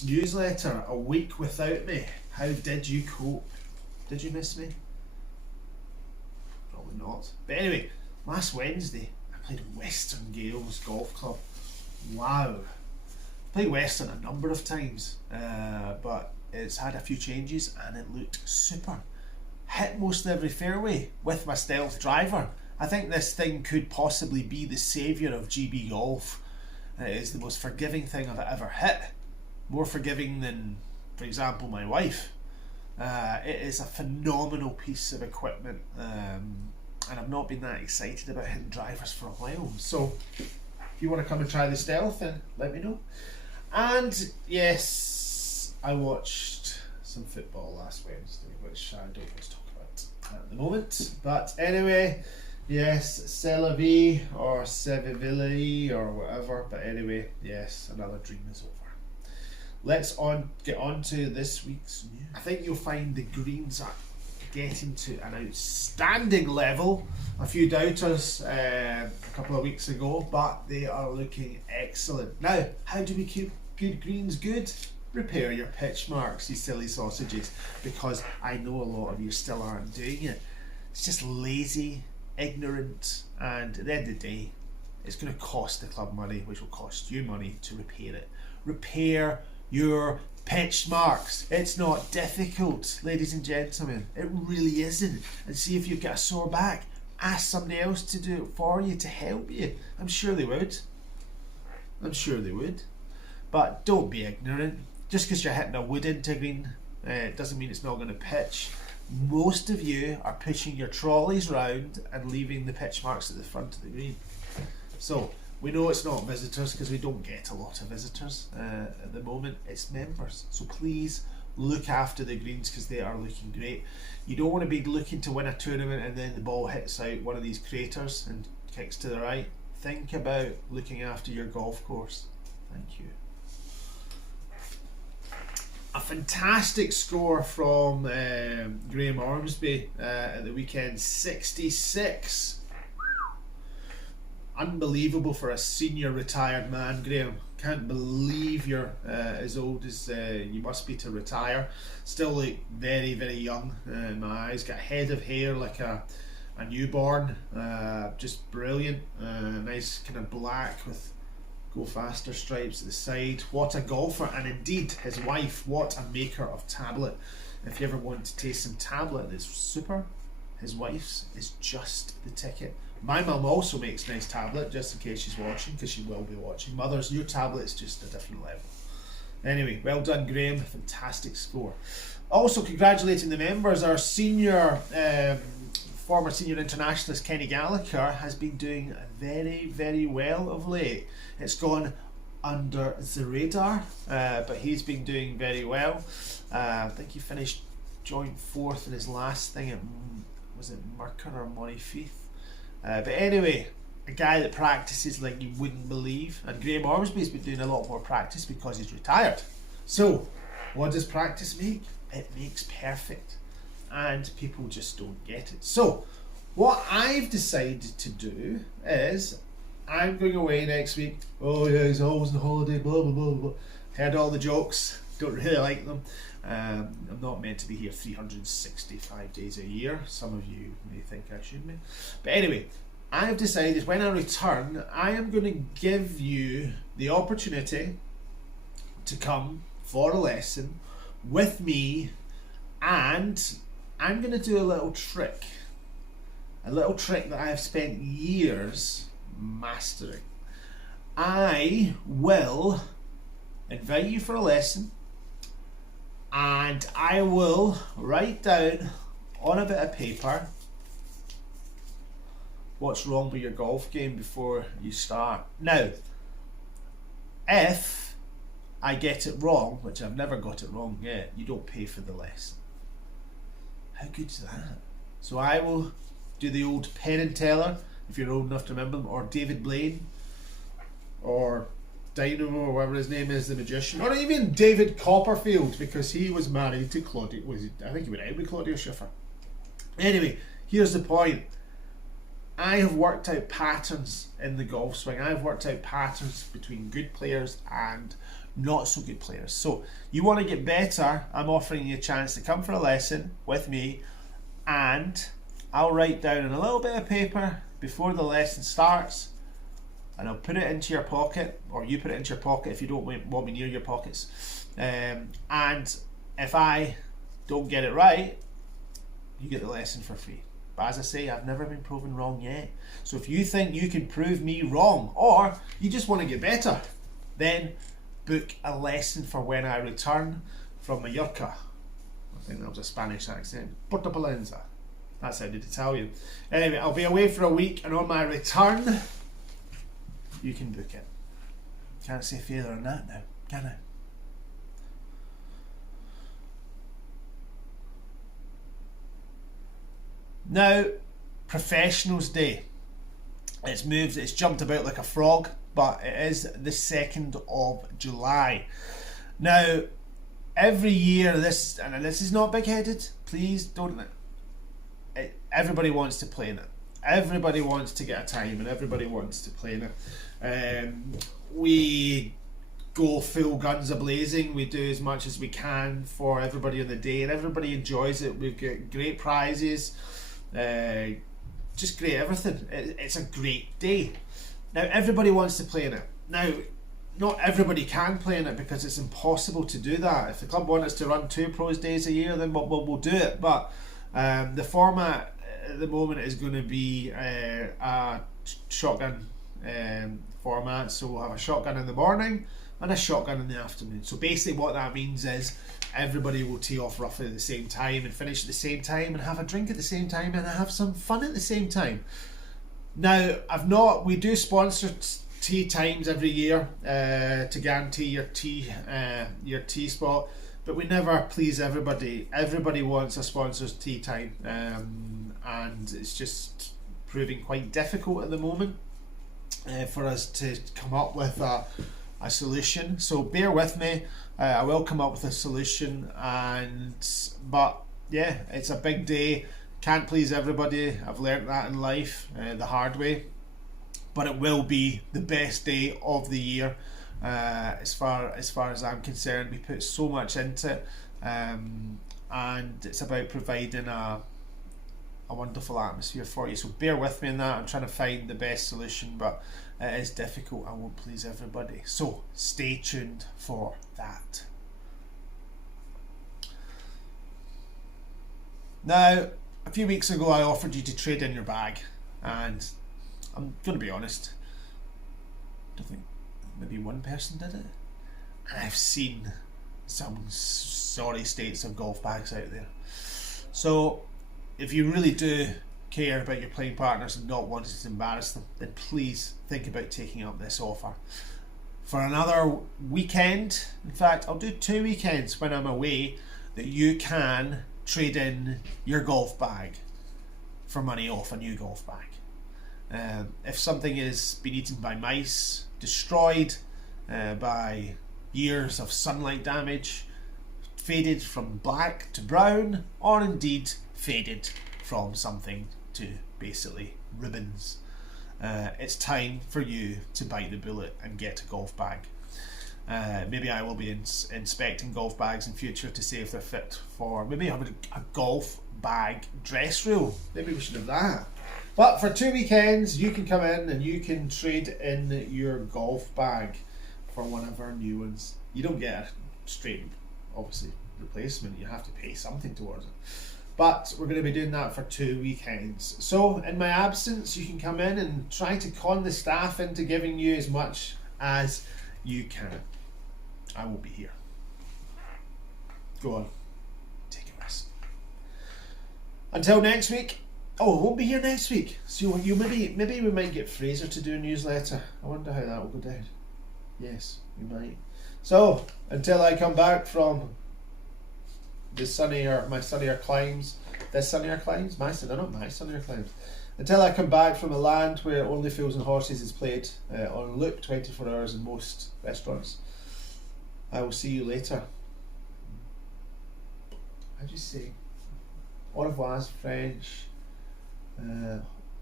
week's newsletter, a week without me. How did you cope? Did you miss me? Probably not. But anyway, last Wednesday I played Western Gales Golf Club. Wow. Played Western a number of times, but it's had a few changes and it looked super. Hit most every fairway with my stealth driver. I think this thing could possibly be the saviour of GB golf. It is the most forgiving thing I've ever hit. More forgiving than, for example, my wife. It is a phenomenal piece of equipment, and I've not been that excited about hitting drivers for a while. So if you want to come and try the stealth, then let me know. And yes, I watched some football last Wednesday, which I don't want to talk about at the moment. But anyway, yes, c'est la vie or Seville or whatever. But anyway, yes, another dream is over. Let's get on to this week's news. I think you'll find the greens are getting to an outstanding level. A few doubters a couple of weeks ago, but they are looking excellent. Now, how do we keep good greens good? Repair your pitch marks, you silly sausages, because I know a lot of you still aren't doing it. It's just lazy, ignorant, and at the end of the day, it's going to cost the club money, which will cost you money to repair it. Repair your pitch marks. It's not difficult, ladies and gentlemen. It really isn't. And see if you've got a sore back, ask somebody else to do it for you, to help you. I'm sure they would. I'm sure they would. But don't be ignorant. Just because you're hitting a wood into green, it doesn't mean it's not going to pitch. Most of you are pushing your trolleys round and leaving the pitch marks at the front of the green. So we know it's not visitors because we don't get a lot of visitors at the moment. It's members. So please look after the greens because they are looking great. You don't want to be looking to win a tournament and then the ball hits out one of these craters and kicks to the right. Think about looking after your golf course. Thank you. A fantastic score from Graeme Ormsby at the weekend, 66. Unbelievable for a senior retired man, Graeme. Can't believe you're as old as you must be to retire. Still look very, very young in my eyes. Got a head of hair like a newborn. Just brilliant. Nice kind of black with go faster stripes at the side. What a golfer, and indeed his wife, what a maker of tablet. If you ever want to taste some tablet that's super, his wife's is just the ticket. My mum also makes nice tablet, just in case she's watching, because she will be watching. Mothers, your tablet is just a different level. Anyway, well done, Graeme. Fantastic score. Also congratulating the members, our senior former senior internationalist Kenny Gallagher has been doing very, very well of late. It's gone under the radar, but he's been doing very well. I think he finished joint fourth in his last thing at, was it Mercer or Montefieth? But anyway, a guy that practices like you wouldn't believe, and Graeme Ormsby's been doing a lot more practice because he's retired. So what does practice make? It makes perfect, and people just don't get it. So what I've decided to do is I'm going away next week. Oh yeah, he's always on holiday, blah blah blah blah. Heard all the jokes, don't really like them. I'm not meant to be here 365 days a year. Some of you may think I should be. But anyway, I've decided when I return, I am going to give you the opportunity to come for a lesson with me, and I'm going to do a little trick that I have spent years mastering. I will invite you for a lesson, and I will write down on a bit of paper what's wrong with your golf game before you start. Now, if I get it wrong, which I've never got it wrong yet, you don't pay for the lesson. How good's that? So I will do the old Penn and Teller, if you're old enough to remember them, or David Blaine, or Dynamo, or whatever his name is, the magician, or even David Copperfield, because he was married to Claudia. I think he went out with Claudia Schiffer. Anyway, here's the point. I have worked out patterns in the golf swing. I've worked out patterns between good players and not so good players. So you want to get better, I'm offering you a chance to come for a lesson with me, and I'll write down in a little bit of paper before the lesson starts, and I'll put it into your pocket, or you put it into your pocket if you don't want me near your pockets. And if I don't get it right, you get the lesson for free. But as I say, I've never been proven wrong yet. So if you think you can prove me wrong, or you just want to get better, then book a lesson for when I return from Mallorca. I think that was a Spanish accent. Porto Palenza. That sounded Italian. Anyway, I'll be away for a week, and on my return, you can book it. Can't say fairer than that now, can I? Now, Professionals Day. It's jumped about like a frog, but it is the 2nd of July. Now, every year, this is not big-headed, please don't. Everybody wants to play in it. Everybody wants to get a time, and everybody wants to play in it. We go full guns a-blazing. We do as much as we can for everybody on the day, and everybody enjoys it. We've got great prizes. Just great everything. It's a great day. Now everybody wants to play in it. Now not everybody can play in it because it's impossible to do that. If the club want us to run 2 pros days a year, then we'll do it. But the format at the moment is going to be a shotgun format. So we'll have a shotgun in the morning and a shotgun in the afternoon. So basically what that means is everybody will tee off roughly at the same time and finish at the same time and have a drink at the same time and have some fun at the same time. Now, we do sponsor tee times every year to guarantee your tee spot, but we never please everybody. Everybody wants a sponsor's tee time, and it's just proving quite difficult at the moment for us to come up with a solution. So bear with me. I will come up with a solution, but yeah, it's a big day. Can't please everybody. I've learnt that in life the hard way, but it will be the best day of the year as far as I'm concerned. We put so much into it, and it's about providing a wonderful atmosphere for you. So bear with me in that. I'm trying to find the best solution, but it is difficult. I won't please everybody. So stay tuned for that. Now, a few weeks ago I offered you to trade in your bag, and I'm going to be honest, I don't think maybe one person did it. And I've seen some sorry states of golf bags out there. So if you really do care about your playing partners and not wanting to embarrass them, then please think about taking up this offer. For another weekend, in fact I'll do 2 weekends when I'm away, that you can trade in your golf bag for money off a new golf bag. If something has been eaten by mice, destroyed by years of sunlight damage, faded from black to brown, or indeed faded from something to basically ribbons, it's time for you to bite the bullet and get a golf bag. Maybe I will be inspecting golf bags in future to see if they're fit for, maybe have a golf bag dress rule. Maybe we should have that. But for 2 weekends you can come in and you can trade in your golf bag for one of our new ones. You don't get a straight, obviously, replacement. You have to pay something towards it. But we're going to be doing that for 2 weekends. So in my absence, you can come in and try to con the staff into giving you as much as you can. I won't be here. Go on, take a risk. Until next week. Oh, I won't be here next week. So you maybe we might get Fraser to do a newsletter. I wonder how that will go down. Yes, we might. So until I come back from my sunnier climes. They're not my sunnier climes. Until I come back from a land where Only Fools and Horses is played on loop 24 hours in most restaurants, I will see you later. How do you say? Au revoir is French.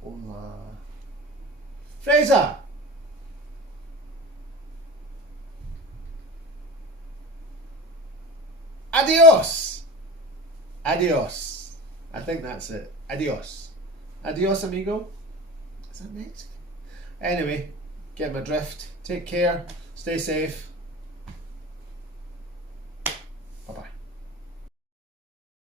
Hola. Fraser! Adios. I think that's it. Adios. Adios, amigo. Is that Mexican? Anyway, get my drift. Take care. Stay safe.